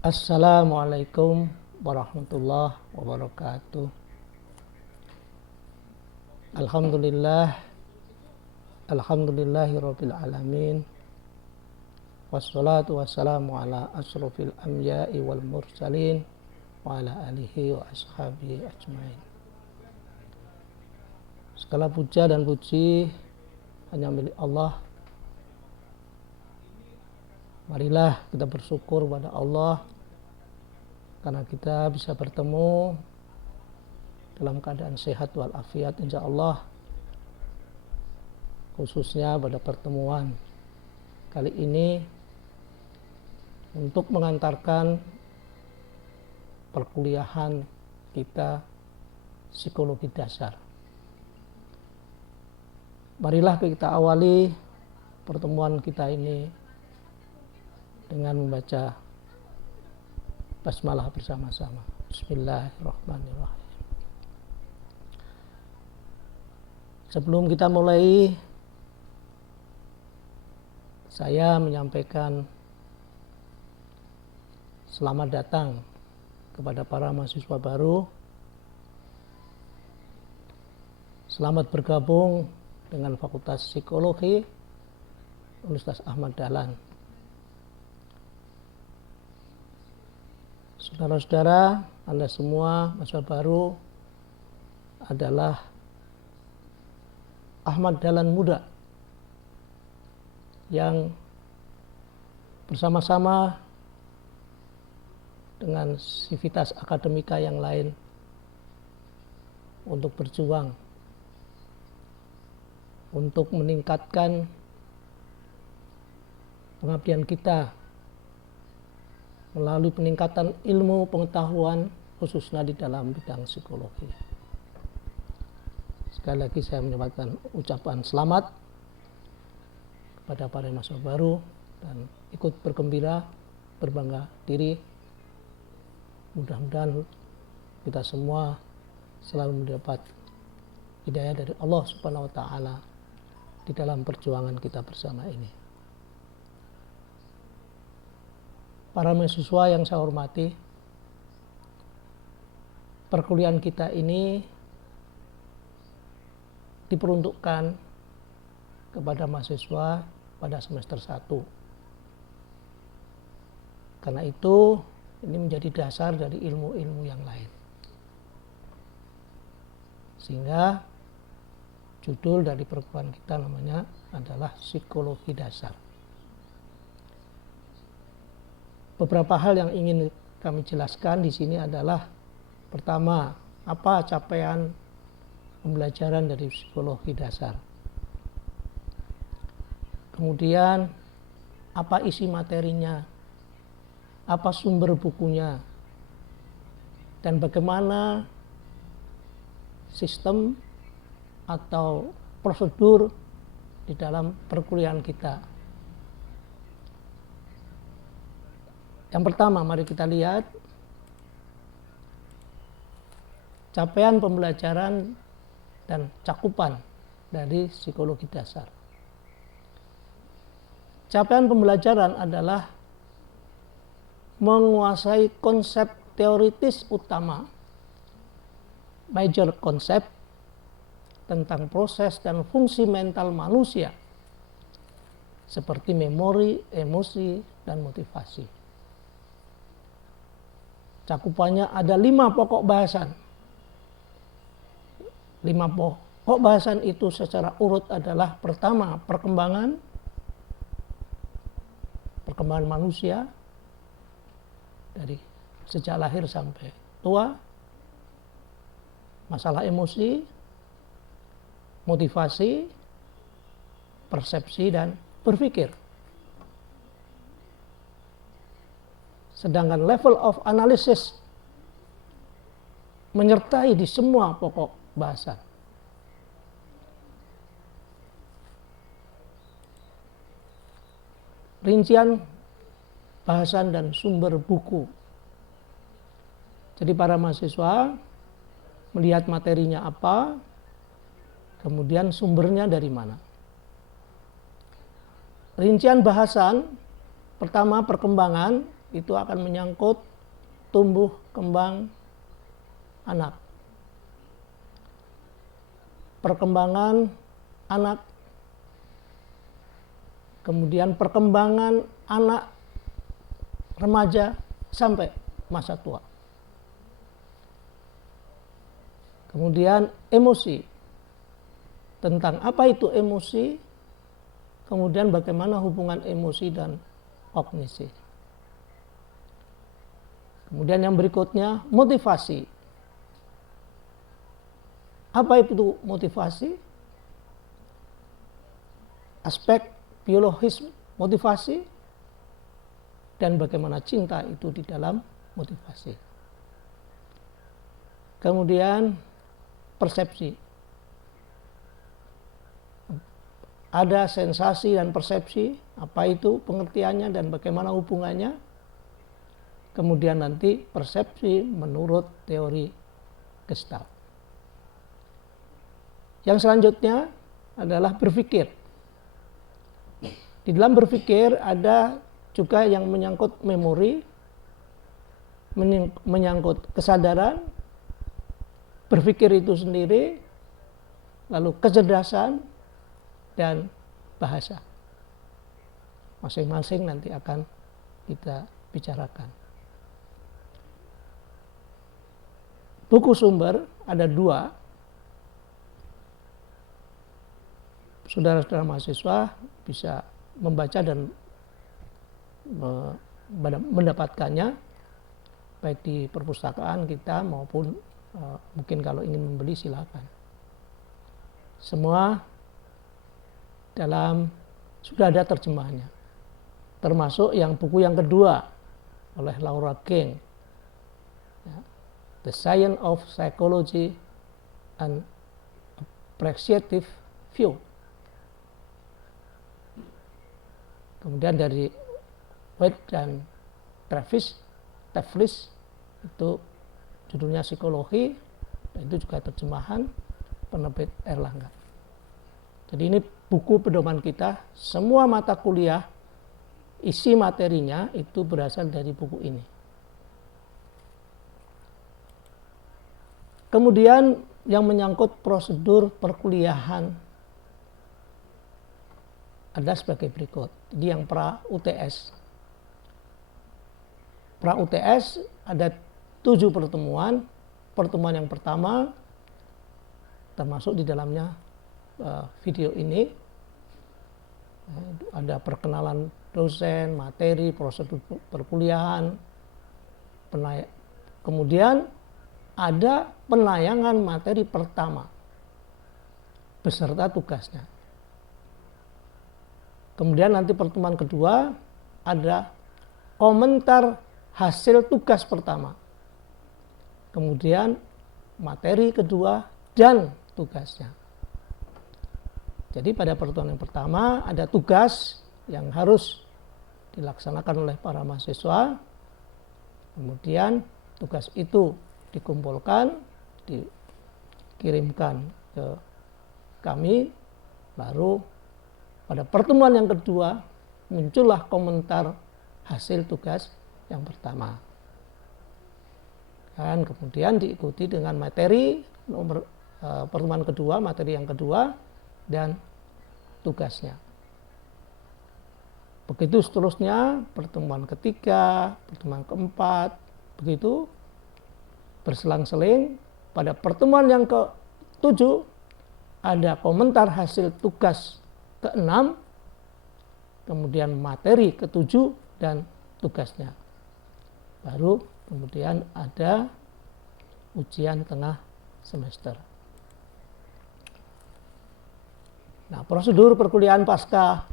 Assalamualaikum warahmatullahi wabarakatuh. Alhamdulillah, alhamdulillahirabbil alamin. Wassalatu wassalamu ala asrofil anbiya'i wal mursalin wa ala alihi wa ashabihi ajmain. Segala puja dan puji hanya milik Allah. Marilah kita bersyukur pada Allah karena kita bisa bertemu dalam keadaan sehat walafiat insyaallah, khususnya pada pertemuan kali ini untuk mengantarkan perkuliahan kita psikologi dasar. Marilah kita awali pertemuan kita ini dengan membaca basmalah bersama-sama. Bismillahirrahmanirrahim. Sebelum kita mulai, saya menyampaikan selamat datang kepada para mahasiswa baru. Selamat bergabung dengan Fakultas Psikologi Universitas Ahmad Dahlan. Saudara-saudara, Anda semua mahasiswa baru adalah Ahmad Dahlan muda yang bersama-sama dengan sivitas akademika yang lain untuk berjuang untuk meningkatkan pengabdian kita melalui peningkatan ilmu pengetahuan khususnya di dalam bidang psikologi. Sekali lagi saya menyampaikan ucapan selamat kepada para mahasiswa baru dan ikut bergembira, berbangga diri. Mudah-mudahan kita semua selalu mendapat hidayah dari Allah Subhanahu wa taala di dalam perjuangan kita bersama ini. Para mahasiswa yang saya hormati, perkuliahan kita ini diperuntukkan kepada mahasiswa pada semester 1. Karena itu, ini menjadi dasar dari ilmu-ilmu yang lain. Sehingga judul dari perkuliahan kita namanya adalah psikologi dasar. Beberapa hal yang ingin kami jelaskan di sini adalah, pertama, apa capaian pembelajaran dari psikologi dasar. Kemudian, apa isi materinya, apa sumber bukunya, dan bagaimana sistem atau prosedur di dalam perkuliahan kita. Yang pertama, mari kita lihat capaian pembelajaran dan cakupan dari psikologi dasar. Capaian pembelajaran adalah menguasai konsep teoritis utama, major konsep tentang proses dan fungsi mental manusia seperti memori, emosi, dan motivasi. Cakupannya ada 5 pokok bahasan. 5 pokok bahasan itu secara urut adalah, pertama, perkembangan manusia dari sejak lahir sampai tua, masalah emosi, motivasi, persepsi, dan berpikir. Sedangkan level of analysis menyertai di semua pokok bahasan. Rincian bahasan dan sumber buku. Jadi para mahasiswa melihat materinya apa, kemudian sumbernya dari mana. Rincian bahasan, pertama perkembangan, itu akan menyangkut tumbuh kembang anak, perkembangan anak, kemudian perkembangan anak remaja sampai masa tua. Kemudian emosi, tentang apa itu emosi, kemudian bagaimana hubungan emosi dan kognisi. Kemudian yang berikutnya motivasi. Apa itu motivasi? Aspek biologis motivasi dan bagaimana cinta itu di dalam motivasi. Kemudian persepsi. Ada sensasi dan persepsi, apa itu pengertiannya dan bagaimana hubungannya. Kemudian nanti persepsi menurut teori Gestalt. Yang selanjutnya adalah berpikir. Di dalam berpikir ada juga yang menyangkut memori, menyangkut kesadaran, berpikir itu sendiri, lalu kecerdasan, dan bahasa. Masing-masing nanti akan kita bicarakan. Buku sumber ada 2. Saudara-saudara mahasiswa bisa membaca dan mendapatkannya baik di perpustakaan kita maupun mungkin kalau ingin membeli silakan. Semua sudah ada terjemahannya, termasuk yang buku yang kedua oleh Laura King, The Science of Psychology and Appreciative View. Kemudian dari White dan Teflis itu judulnya Psikologi, dan itu juga terjemahan penerbit Erlangga. Jadi ini buku pedoman kita, semua mata kuliah isi materinya itu berasal dari buku ini. Kemudian yang menyangkut prosedur perkuliahan ada sebagai berikut. Jadi yang pra-UTS. Pra-UTS ada 7 pertemuan. Pertemuan yang pertama termasuk di dalamnya video ini. Ada perkenalan dosen, materi, prosedur perkuliahan. Kemudian ada penayangan materi pertama beserta tugasnya. Kemudian nanti pertemuan kedua ada komentar hasil tugas pertama. Kemudian materi kedua dan tugasnya. Jadi pada pertemuan yang pertama ada tugas yang harus dilaksanakan oleh para mahasiswa. Kemudian tugas itu dikumpulkan, dikirimkan ke kami, lalu pada pertemuan yang kedua muncullah komentar hasil tugas yang pertama. Dan kemudian diikuti dengan materi pertemuan kedua, materi yang kedua dan tugasnya. Begitu seterusnya, pertemuan ketiga, pertemuan keempat, begitu berselang-seling. Pada pertemuan yang ke-7 ada komentar hasil tugas ke-6, kemudian materi ke-7 dan tugasnya. Baru kemudian ada ujian tengah semester. Nah, prosedur perkuliahan pasca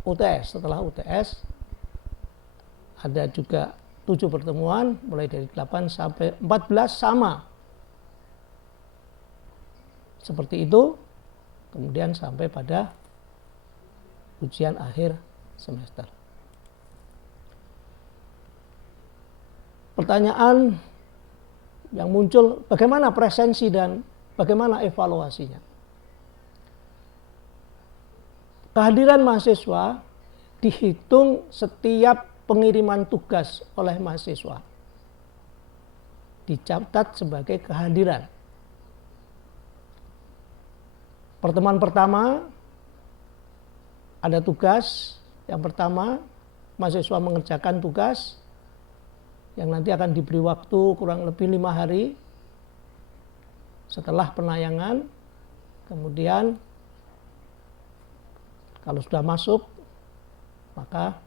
UTS, setelah UTS ada juga 7 pertemuan, mulai dari 8 sampai 14 sama. Seperti itu, kemudian sampai pada ujian akhir semester. Pertanyaan yang muncul, bagaimana presensi dan bagaimana evaluasinya? Kehadiran mahasiswa dihitung setiap pengiriman tugas oleh mahasiswa dicatat sebagai kehadiran. Pertemuan pertama ada tugas. Yang pertama, mahasiswa mengerjakan tugas yang nanti akan diberi waktu kurang lebih 5 hari setelah penayangan. Kemudian kalau sudah masuk, maka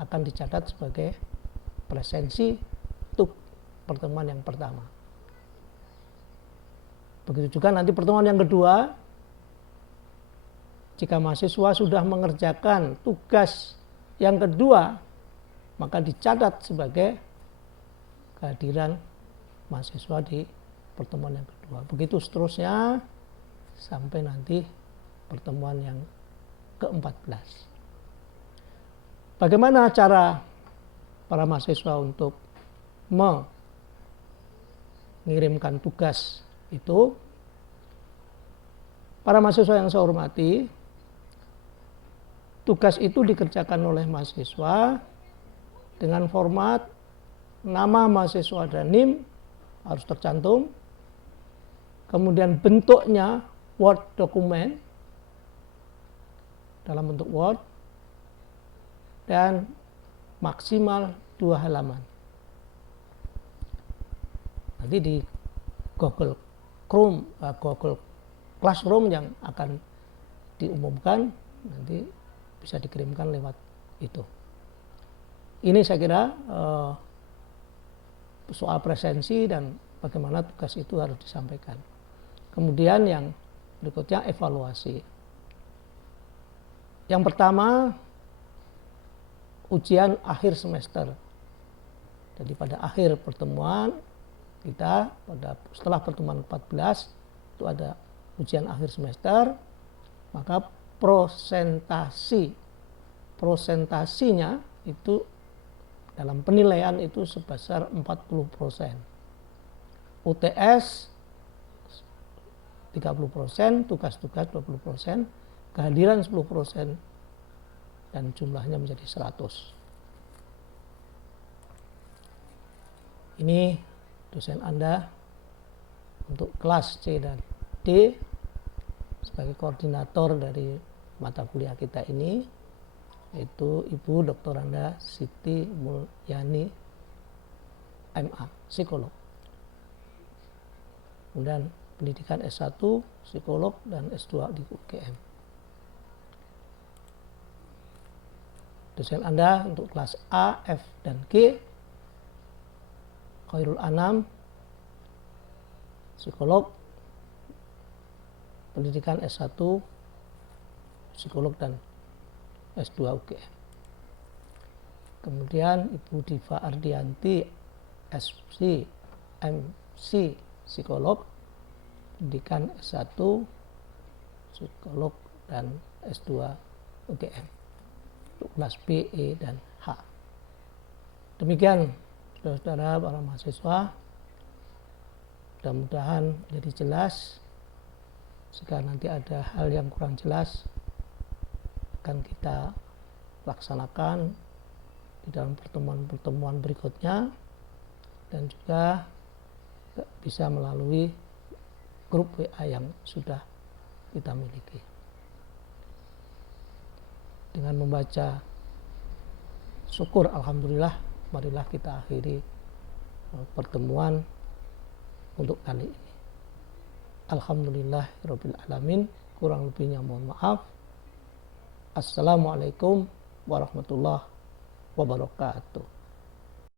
akan dicatat sebagai presensi untuk pertemuan yang pertama. Begitu juga nanti pertemuan yang kedua, jika mahasiswa sudah mengerjakan tugas yang kedua, maka dicatat sebagai kehadiran mahasiswa di pertemuan yang kedua. Begitu seterusnya sampai nanti pertemuan yang ke-14. Bagaimana cara para mahasiswa untuk mengirimkan tugas itu? Para mahasiswa yang saya hormati, tugas itu dikerjakan oleh mahasiswa dengan format nama mahasiswa dan NIM harus tercantum. Kemudian bentuknya Word dokumen dalam bentuk Word dan maksimal 2 halaman. Nanti di Google Classroom yang akan diumumkan nanti bisa dikirimkan lewat itu. Ini saya kira soal presensi dan bagaimana tugas itu harus disampaikan. Kemudian yang berikutnya evaluasi. Yang pertama, ujian akhir semester. Jadi pada akhir pertemuan kita, setelah pertemuan 14 itu ada ujian akhir semester, maka prosentasinya itu dalam penilaian itu sebesar 40%. UTS 30%, tugas-tugas 20%, kehadiran 10%, dan jumlahnya menjadi 100. Ini dosen Anda untuk kelas C dan D sebagai koordinator dari mata kuliah kita ini, yaitu Ibu Dr. Anda Siti Mulyani, MA, psikolog. Kemudian pendidikan S1, psikolog, dan S2 di UGM. Dosen Anda untuk kelas A, F, dan G, Khairul Anam, psikolog, pendidikan S1, psikolog, dan S2 UGM. Kemudian Ibu Diva Ardianti, SC, MC, psikolog, pendidikan S1, psikolog, dan S2 UGM untuk kelas B, E, dan H. Demikian saudara-saudara para mahasiswa, mudah-mudahan menjadi jelas. Jika nanti ada hal yang kurang jelas, akan kita laksanakan di dalam pertemuan-pertemuan berikutnya, dan juga bisa melalui grup WA yang sudah kita miliki. Dengan membaca syukur alhamdulillah, marilah kita akhiri pertemuan untuk kali ini. Alhamdulillahirabbil alamin, kurang lebihnya mohon maaf. Assalamualaikum warahmatullahi wabarakatuh.